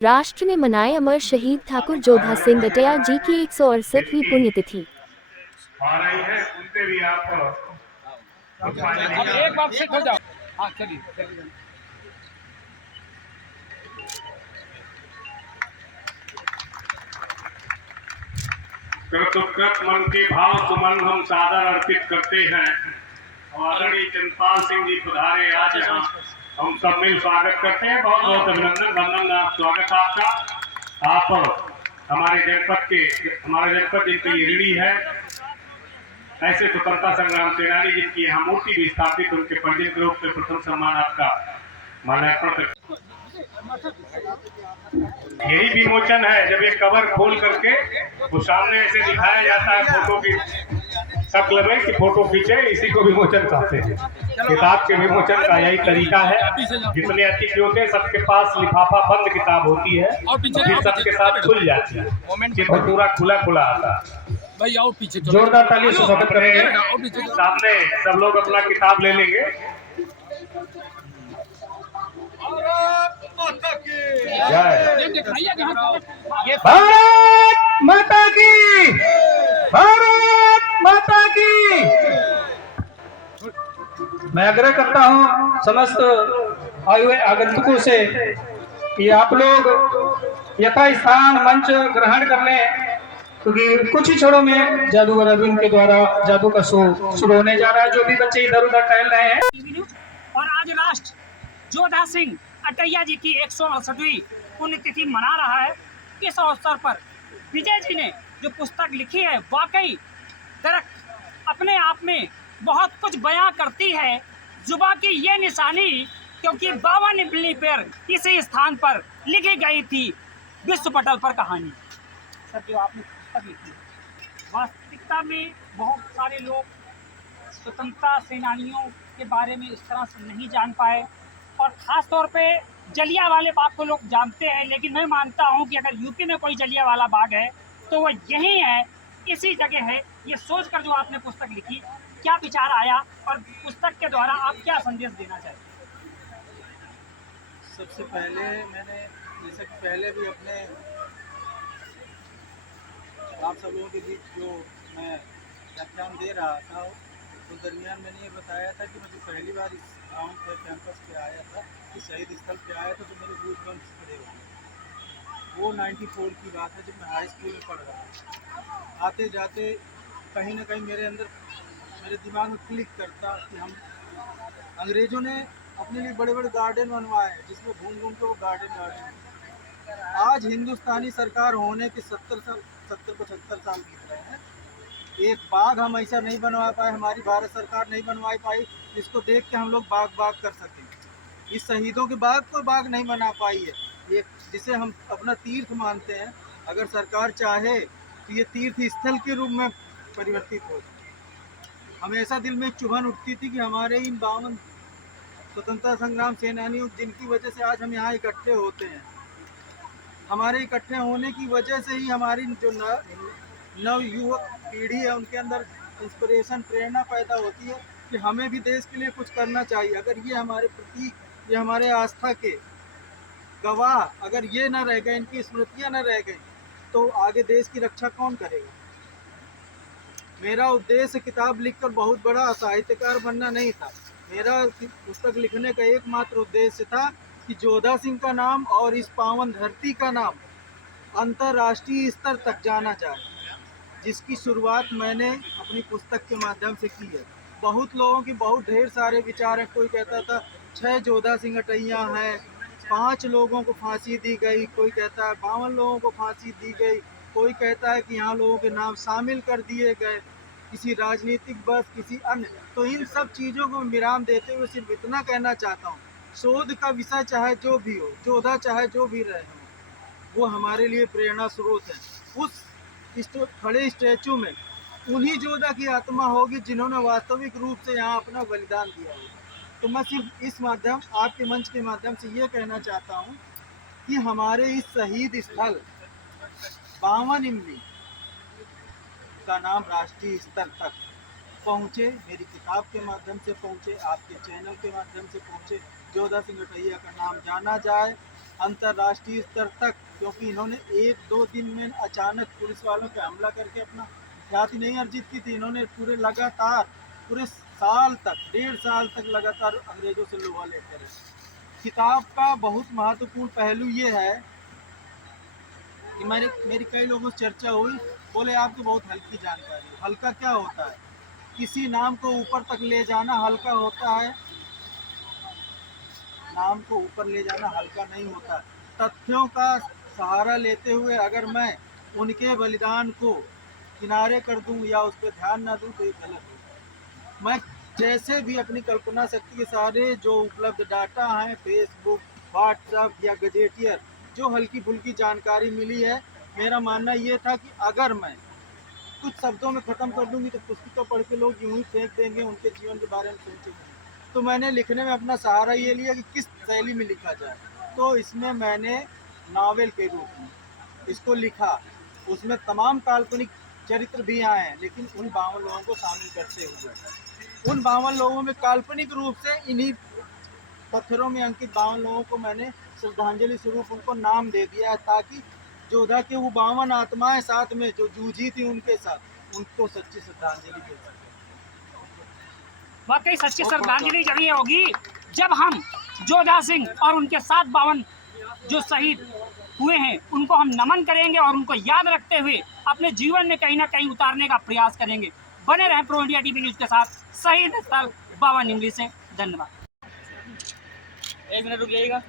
राष्ट्र ने मनाए अमर शहीद ठाकुर जोधा सिंह अटैया जी की 168वीं पुण्यतिथि। आ रही है उनसे भी आप एक बार सेट हो जाओ। हाँ चलिए। कृतज्ञ मन के भाव सुमन हम सादर अर्पित करते हैं और आदरणीय चंद्रपाल सिंह जी पधारे आज यहाँ हम सब मिल स्वागत करते हैं। बहुत बहुत अभिनंदन वंदन स्वागत आपका। आप हमारे जनपद जिनके लिए ऋणी है, ऐसे स्वतंत्रता संग्राम सेनानी जिनकी यहाँ मूर्ति भी स्थापित, उनके पंडित के रूप में प्रथम सम्मान आपका माल्यार्पण कर। यही विमोचन है जब ये कवर खोल करके वो सामने ऐसे दिखाया जाता है फोटो की शक्ल में कि फोटो खींचे, इसी को विमोचन कहते हैं। किताब के विमोचन का यही तरीका है। जितने अतिथि होते हैं सबके पास लिफाफा बंद किताब होती है, फिर सबके साथ खुल जाती है, चित्र पूरा खुला खुला आता है। भाई आओ पीछे, जोरदार ताली से स्वागत करेंगे। सामने सब लोग अपना किताब ले लेंगे। भारत माता की, भारत माता की। मैं आग्रह करता हूं समस्त आयु आगंतुकों से कि आप लोग यथास्थान मंच ग्रहण कर लें, क्योंकि कुछ ही क्षणों में जादूगर अरविंद के द्वारा जादू का शो शुरू होने जा रहा है। जो भी बच्चे इधर उधर टहल रहे हैं। और आज राष्ट्र जोधा सिंह अटैया जी की 168वीं पुण्यतिथि मना रहा है। इस अवसर पर विजय जी ने जो पुस्तक लिखी है वाकई दरअसल अपने आप में बहुत कुछ बयां करती है। जुबा की ये निशानी, क्योंकि 52 इमली पर इसी स्थान पर लिखी गई थी विश्व पटल पर कहानी। सर जो आपने पुस्तक लिखी, वास्तविकता में बहुत सारे लोग स्वतंत्रता सेनानियों के बारे में इस तरह से नहीं जान पाए, और ख़ास तौर पे जलियांवाला बाग को लोग जानते हैं, लेकिन मैं मानता हूं कि अगर यूपी में कोई जलियांवाला बाग है तो वो यही है, इसी जगह है। ये सोचकर जो आपने पुस्तक लिखी, क्या विचार आया और पुस्तक के द्वारा आप क्या संदेश देना चाहते हैं? सबसे पहले मैंने, जैसे कि पहले भी अपने आप सब लोगों के बीच जो मैं व्याख्यान दे रहा था, तो दरमियान मैंने ये बताया था कि मैं जो पहली बार इस गाँव के कैंपस पे आया था, इस शहीद स्थल पे आया था, तो मेरे गूज़बम्प्स खड़े हुए। वो 94 की बात है जब मैं हाई स्कूल में पढ़ रहा था। आते जाते कहीं ना कहीं मेरे अंदर, मेरे दिमाग में क्लिक करता कि हम अंग्रेज़ों ने अपने लिए बड़े बड़े गार्डन बनवाए हैं, जिसमें घूम घूम के वो गार्डन आज हिंदुस्तानी सरकार होने के 70-75 साल बीत रहे हैं। एक बाग हम ऐसा नहीं बनवा पाए, हमारी भारत सरकार नहीं बनवा पाई जिसको देख के हम लोग बाग बाग कर सकें। इस शहीदों के बाग को बाग नहीं बना पाई है, ये जिसे हम अपना तीर्थ मानते हैं। अगर सरकार चाहे तो ये तीर्थ स्थल के रूप में परिवर्तित हो। हमेशा दिल में चुभन उठती थी कि हमारे इन 52 स्वतंत्रता संग्राम सेनानियों, जिनकी वजह से आज हम यहाँ इकट्ठे होते हैं, हमारे इकट्ठे होने की वजह से ही हमारी जो नव युवक पीढ़ी है उनके अंदर इंस्पिरेशन, प्रेरणा पैदा होती है कि हमें भी देश के लिए कुछ करना चाहिए। अगर ये हमारे प्रतीक, ये हमारे आस्था के गवाह अगर ये न रह गए, इनकी स्मृतियाँ न रह गई, तो आगे देश की रक्षा कौन करेगा। मेरा उद्देश्य किताब लिखकर बहुत बड़ा साहित्यकार बनना नहीं था। मेरा पुस्तक लिखने का एकमात्र उद्देश्य था कि जोधा सिंह का नाम और इस पावन धरती का नाम अंतर्राष्ट्रीय स्तर तक जाना जाए, जिसकी शुरुआत मैंने अपनी पुस्तक के माध्यम से की है। बहुत लोगों की बहुत ढेर सारे विचार हैं। कोई कहता था 6 जोधा सिंह अटैया हैं, 5 लोगों को फांसी दी गई, कोई कहता है 52 लोगों को फांसी दी गई, कोई कहता है कि यहाँ लोगों के नाम शामिल कर दिए गए, किसी राजनीतिक बस, किसी अन्य। तो इन सब चीज़ों को विराम देते हुए सिर्फ इतना कहना चाहता हूँ, शोध का विषय चाहे जो भी हो, जोधा चाहे जो भी रहे हो, वो हमारे लिए प्रेरणा स्रोत है। उस खड़े स्टैचू में उन्हीं जोधा की आत्मा होगी जिन्होंने वास्तविक रूप से यहाँ अपना बलिदान दिया होगा। तो मैं सिर्फ इस माध्यम, आपके मंच के माध्यम से ये कहना चाहता हूँ कि हमारे इस शहीद स्थल 52 इमली का नाम राष्ट्रीय स्तर तक पहुँचे, मेरी किताब के माध्यम से पहुँचे, आपके चैनल के माध्यम से पहुँचे, जोधा सिंह अटैया का नाम जाना जाए। अंतर्राष्ट्रीय स्तर तक, क्योंकि इन्होंने 1-2 दिन में अचानक पुलिस वालों पे हमला करके अपना ख्याति नहीं अर्जित की थी। इन्होंने पूरे लगातार पूरे साल तक, 1.5 साल तक लगातार अंग्रेजों से लोहा लेते रहे। किताब का बहुत महत्वपूर्ण पहलू ये है कि मेरी कई लोगों से चर्चा हुई, बोले आपको बहुत हल्की जानकारी है। हल्का क्या होता है? किसी नाम को ऊपर तक ले जाना हल्का होता है? नाम को ऊपर ले जाना हल्का नहीं होता। तथ्यों का सहारा लेते हुए अगर मैं उनके बलिदान को किनारे कर दूं या उस पर ध्यान ना दूं तो ये गलत होगा। मैं जैसे भी अपनी कल्पना शक्ति के सहारे जो उपलब्ध डाटा हैं, फेसबुक, व्हाट्सएप या गजेटियर, जो हल्की फुल्की जानकारी मिली है, मेरा मानना ये था कि अगर मैं कुछ शब्दों में ख़त्म कर दूंगी तो पुस्तकों पढ़ के लोग यूं ही फेंक देंगे, उनके जीवन के बारे में सोचेंगे। तो मैंने लिखने में अपना सहारा ये लिया कि किस शैली में लिखा जाए। तो इसमें मैंने नावल के रूप में इसको लिखा। उसमें तमाम काल्पनिक चरित्र भी आए हैं, लेकिन उन 52 लोगों को शामिल करते हुए उन 52 लोगों में काल्पनिक रूप से इन्हीं पत्थरों में अंकित 52 लोगों को मैंने श्रद्धांजलि स्वरूप उनको नाम दे दिया है, ताकि जोधा के वो 52 आत्माएं साथ में जो जूझी थी उनके साथ, उनको सच्ची श्रद्धांजलि दे सके। वाकई सच्ची श्रद्धांजलि जब ये होगी जब हम जोधा सिंह और उनके 52 जो शहीद हुए हैं उनको हम नमन करेंगे और उनको याद रखते हुए अपने जीवन में कहीं ना कहीं उतारने का प्रयास करेंगे। बने रहें प्रो इंडिया टीवी न्यूज़ के साथ। शहीद स्थल 52 इंग्लिश से। धन्यवाद। 1 मिनट रुक जाइएगा।